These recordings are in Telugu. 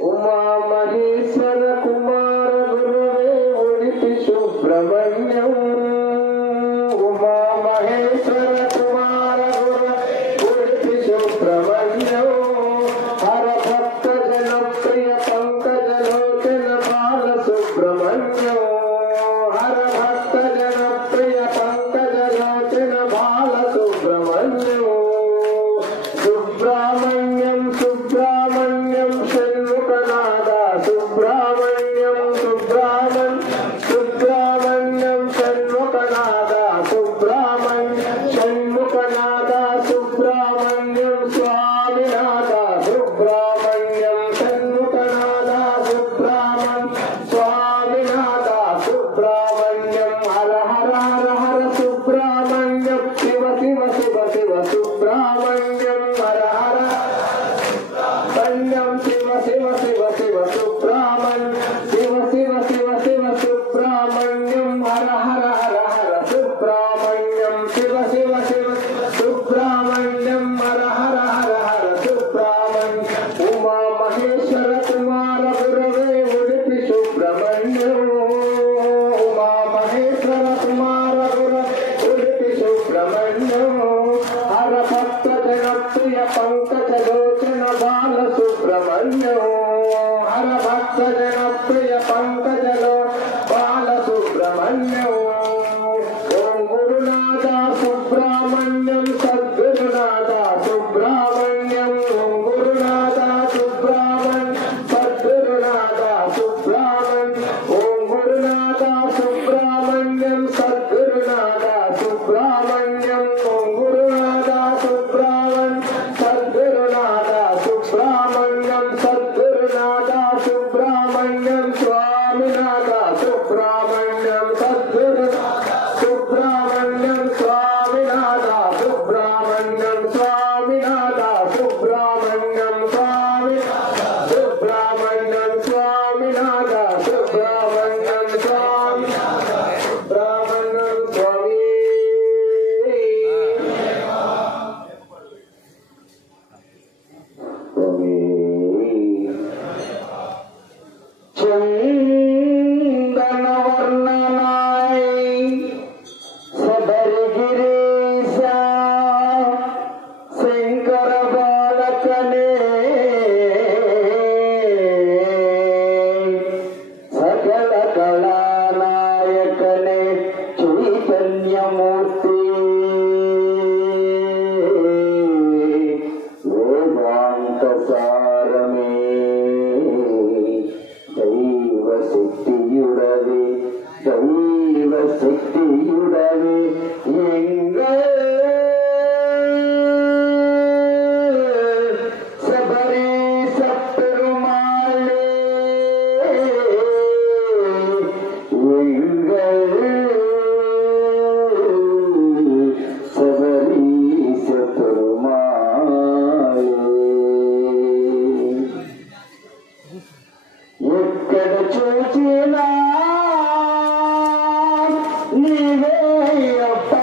उमा మహేశ్వర కుమార గురవే ఉడిపి సుబ్రహ్మణ్యం ఉమా మహేశ్వర కుమార గుర ఉడిపి సుబ్రహ్మణ్యం హర భక్త జనప్రియ పంకజ లోచన బాల సుబ్రహ్మణ్యం హర భక్త జనప్రియ పంకజలో బాల సుబ్రహ్మణ్యం ఓం గురునాథ సుబ్రహ్మణ్యం సద్గురునాథ సుబ్రహ్మణ్యం ఓం గురునాథ సుబ్రహ్మణ్యం సద్గురునాథ సుబ్రహ్మణ్యం ఓం గురునాథ సుబ్రహ్మణ్యం సద్గురునాథ సుబ్రహ్మణ్యం ఓం గురునాథ సుబ్రహ్మణ్యం సద్గురునాథ సుబ్రహ్మణ్యం సద్గురునాథ సుబ్రహ్మణ్యం స్వామినాథ సుబ్రహ్మణ్యం సద్గురునాథ సుబ్రహ్మణ్యం స్వామినాథ సుబ్రహ్మణ్యం స్వామినాథ సుబ్రహ్మణ్యం స్వామినాథ సుబ్రహ్మణ్యం స్వామినాథ సుబ్రహ్మణ్యం స్వామినాథ సుబ్రహ్మణ్యం స్వామి చందనవర్ణనాయ సబరిగిరీశ శంకర బాలకనే సకల కళానాయకనే చైతన్యమూర్తి వేదాంత సారమే దైవ శక్తియుడవే దైవ శక్తియుడవే శబరీశ పెరుమాళే శబరీశ పెరుమాళే ఎక్కడ చూచినా నీవే అప్పా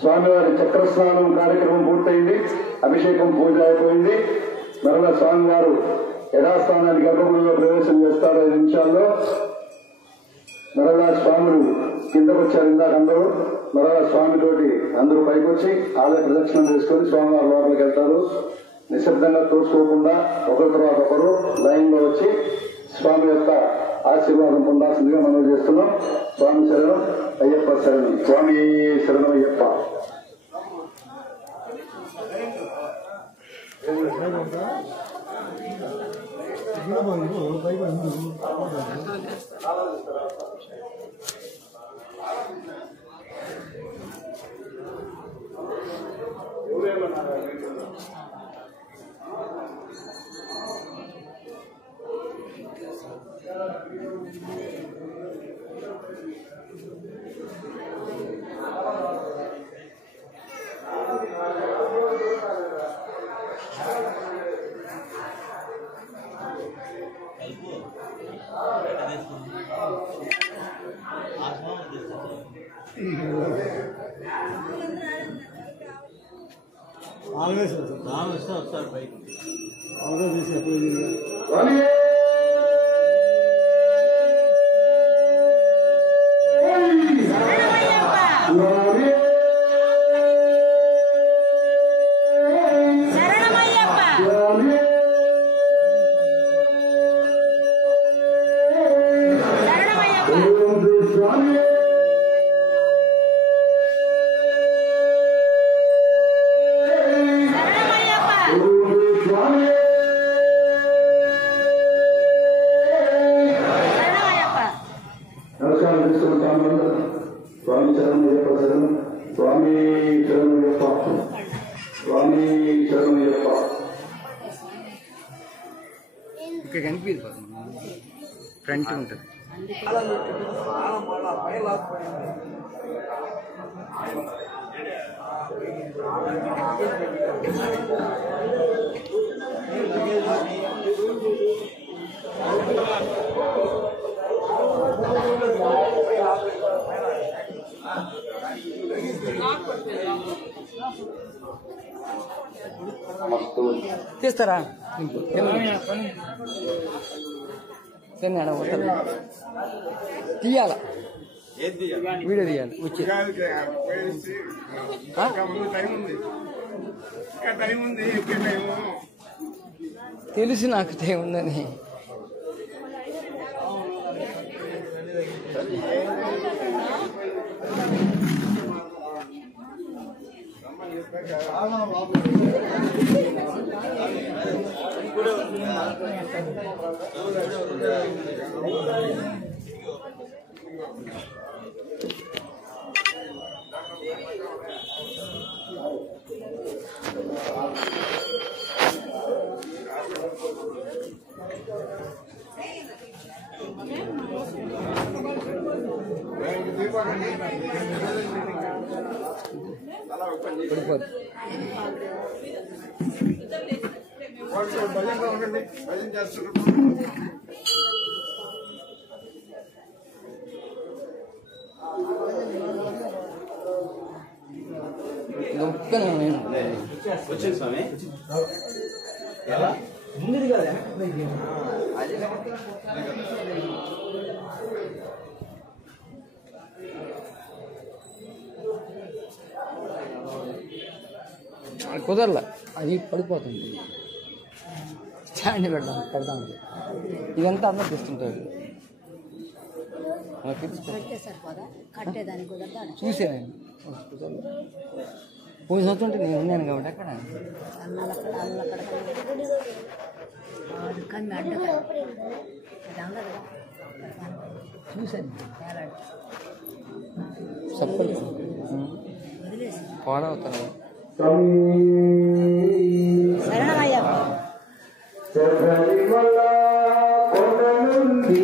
స్వామివారి చక్రస్నానం కార్యక్రమం పూర్తయింది. అభిషేకం పూజ అయిపోయింది. మరలా స్వామివారు యథాస్థానానికి గర్భగుడిలో ప్రవేశం చేస్తారు 5 నిమిషాల్లో. మరలా స్వాములు కిందకు వచ్చారు. ఇందాక అందరూ మరలా స్వామితోటి అందరూ పైకి వచ్చి ఆలయ ప్రదక్షిణం చేసుకొని స్వామివారి లోపలికి వెళ్తారు. నిశ్శబ్దంగా తోసుకోకుండా ఒకరి తర్వాత ఒకరు లైన్ లో వచ్చి స్వామి యొక్క ఆశీర్వాదం పొందాల్సిందిగా మనం చేస్తున్నాం. స్వామి శరణం అయ్యప్ప శరణం. స్వామి శరణం అయ్యప్ప. ఆల్వేస్ వస్తారు బైక్ ఆల్వేస్ తీసి ఎప్పుడు స్వామి శరణయ్యప్ప శరణం. స్వామి శరణయ్యప్ప. స్వామి శరణయ్యప్ప. ఇక్కడ కనిపించదు ఫ్రంట్ ఉంటుంది. తీస్తారా తీయాల వీడియో తీయాలి వచ్చి తెలుసు నాకు టైం ఉందని. వచ్చింది స్వామి ఎలా ముందు కదా కుదరలే అది పడిపోతుంది స్టాండ్ పెడతాం ఇదంతా అందరు తెస్తుంటారు చూసాను పోయి సంవత్సరం నేను ఉన్నాను కాబట్టి అక్కడ చూశాను చెప్పలేదు పాడవుతాను శరణమయ్య శబరిమల కొండ నుండి